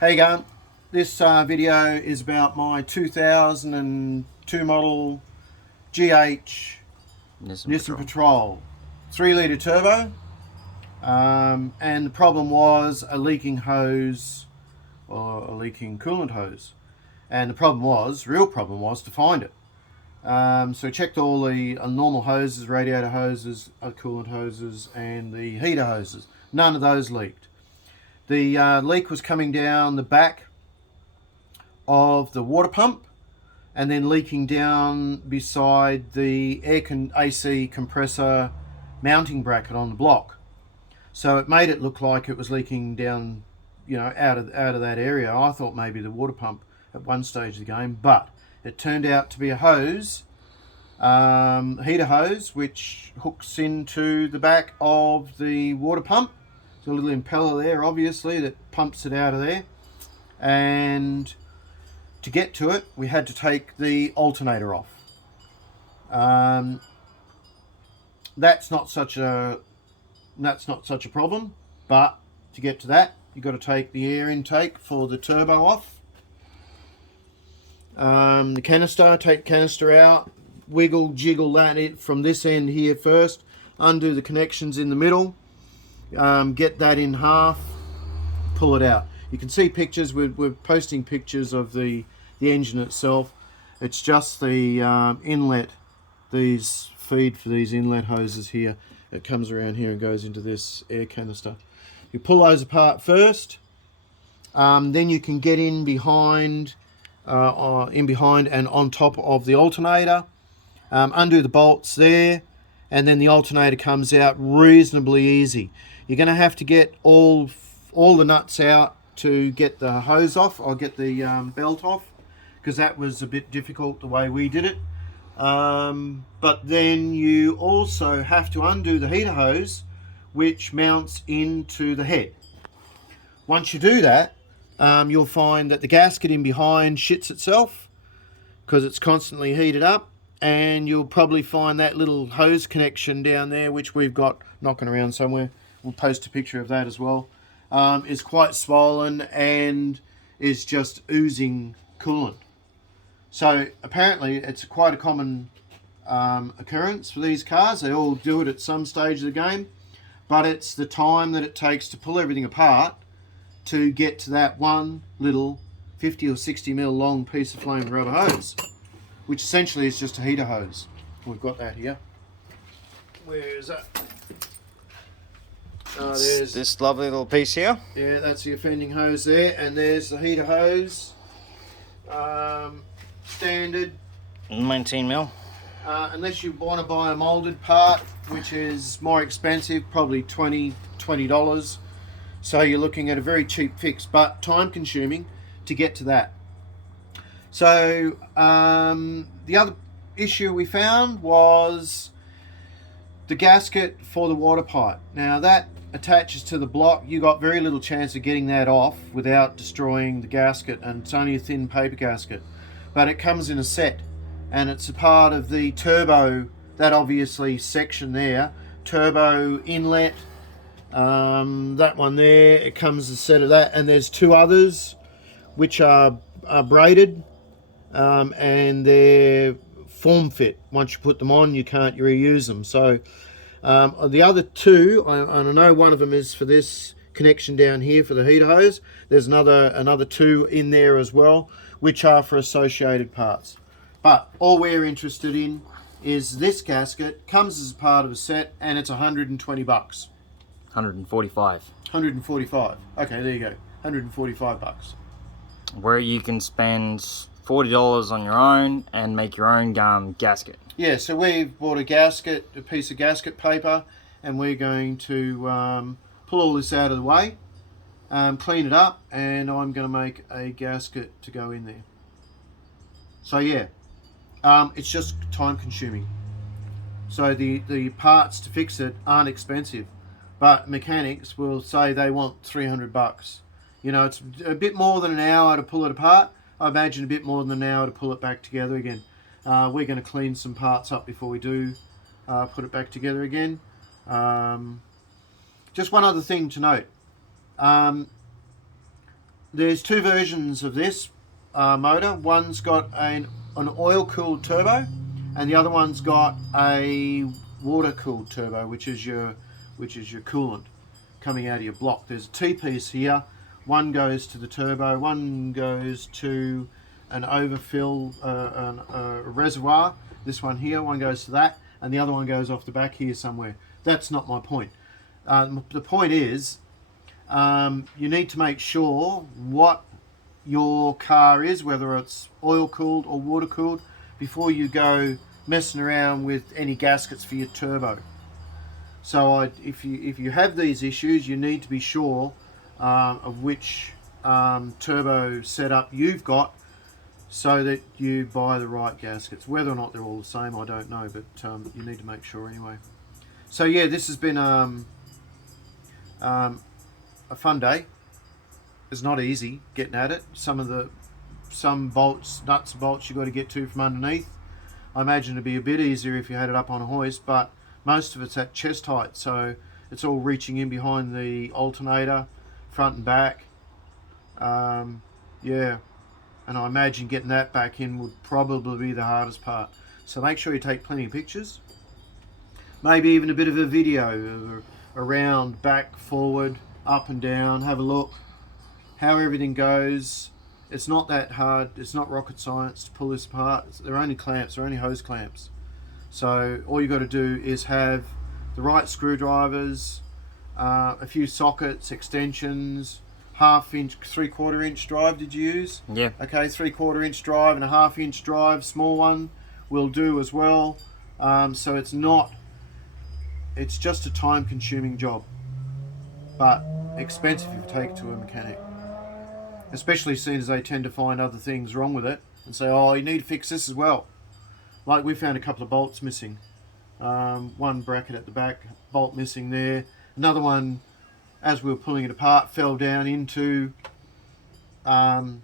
How you going? This video is about my 2002 model GH Nissan Patrol 3 litre turbo, and the problem was a leaking hose or a leaking coolant hose, and the real problem was to find it. So checked all the normal hoses, radiator hoses, coolant hoses and the heater hoses. None of those leaked. The leak was coming down the back of the water pump and then leaking down beside the AC compressor mounting bracket on the block. So it made it look like it was leaking down, out of that area. I thought maybe the water pump at one stage of the game, but it turned out to be a hose, heater hose, which hooks into the back of the water pump. There's a little impeller there, obviously, that pumps it out of there. And to get to it, we had to take the alternator off. That's not such a problem, but to get to that, you've got to take the air intake for the turbo off. The canister, take the canister out, jiggle that from this end here first, undo the connections in the middle, get that in half, pull it out. You can see pictures. We're posting pictures of the engine itself. It's just the inlet, these feed for these inlet hoses here. It comes around here and goes into this air canister. You pull those apart first, then you can get in behind and on top of the alternator, undo the bolts there, and then the alternator comes out reasonably easy. You're going to have to get all the nuts out to get the hose off, or get the belt off, because that was a bit difficult the way we did it. But then you also have to undo the heater hose, which mounts into the head. Once you do that, you'll find that the gasket in behind shits itself because it's constantly heated up, and you'll probably find that little hose connection down there, which we've got knocking around somewhere. We'll post a picture of that as well. Is quite swollen and is just oozing coolant. So apparently it's quite a common occurrence for these cars. They all do it at some stage of the game, but it's the time that it takes to pull everything apart to get to that one little 50 or 60 mil long piece of flame rubber hose, which essentially is just a heater hose. We've got that here. Where is that? There's this lovely little piece here. Yeah, that's the offending hose there, and there's the heater hose. Standard. 19 mil. Unless you want to buy a molded part, which is more expensive, probably $20. So you're looking at a very cheap fix, but time consuming to get to that. So the other issue we found was the gasket for the water pipe. Now that attaches to the block. You got very little chance of getting that off without destroying the gasket, and it's only a thin paper gasket, but it comes in a set, and it's a part of the turbo, that obviously section there, turbo inlet, that one there. It comes a set of that, and there's two others which are braided, and they're form fit. Once you put them on, you can't reuse them. So the other two, I know one of them is for this connection down here for the heater hose. There's another two in there as well, which are for associated parts. But all we're interested in is this gasket. Comes as a part of a set, and it's 120 bucks. 145. 145. Okay, there you go. 145 bucks. Where you can spend $40 on your own and make your own gasket. Yeah, so we've bought a piece of gasket paper, and we're going to pull all this out of the way, clean it up, and I'm going to make a gasket to go in there. So yeah, it's just time consuming. So the parts to fix it aren't expensive, but mechanics will say they want 300 bucks. It's a bit more than an hour to pull it apart. I imagine a bit more than an hour to pull it back together again. We're going to clean some parts up before we do put it back together again. Just one other thing to note. there's two versions of this motor. One's got an oil-cooled turbo, and the other one's got a water-cooled turbo, which is your coolant coming out of your block. There's a T-piece here. One goes to the turbo, one goes to an overfill reservoir. This one here, one goes to that, and the other one goes off the back here somewhere. That's not my point. The point is, you need to make sure what your car is, whether it's oil cooled or water cooled, before you go messing around with any gaskets for your turbo. So if you have these issues, you need to be sure of which turbo setup you've got, so that you buy the right gaskets. Whether or not they're all the same, I don't know, but you need to make sure anyway. So yeah, this has been a fun day. It's not easy getting at it. Some bolts, nuts and bolts, you've got to get to from underneath. I imagine it'd be a bit easier if you had it up on a hoist, but most of it's at chest height, so it's all reaching in behind the alternator, front and back. Yeah, and I imagine getting that back in would probably be the hardest part. So make sure you take plenty of pictures, maybe even a bit of a video around, back, forward, up and down. Have a look how everything goes. It's not that hard, it's not rocket science to pull this apart. They're only clamps, they're only hose clamps. So all you got to do is have the right screwdrivers, a few sockets, extensions, half-inch, 3/4 inch drive. Did you use? Yeah. Okay, 3/4 inch drive and a half-inch drive, small one will do as well. So it's just a time-consuming job, but expensive if you take it to a mechanic. Especially seeing as they tend to find other things wrong with it and say, oh, you need to fix this as well. Like we found a couple of bolts missing. One bracket at the back, bolt missing there. Another one, as we were pulling it apart, fell down into the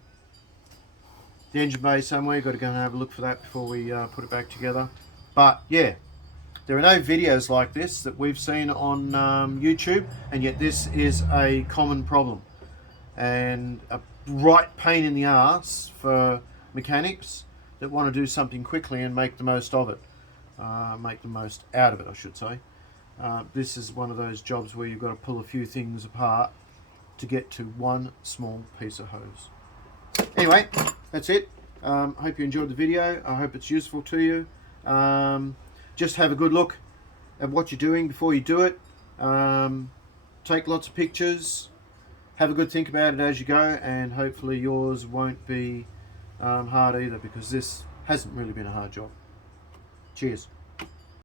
engine bay somewhere. Got to go and have a look for that before we put it back together. But yeah, there are no videos like this that we've seen on YouTube, and yet this is a common problem and a right pain in the ass for mechanics that want to do something quickly and make the most of it, make the most out of it, I should say. This is one of those jobs where you've got to pull a few things apart to get to one small piece of hose. Anyway, that's it. Hope you enjoyed the video. I hope it's useful to you. Just have a good look at what you're doing before you do it. Take lots of pictures. Have a good think about it as you go, and hopefully yours won't be hard either, because this hasn't really been a hard job. Cheers.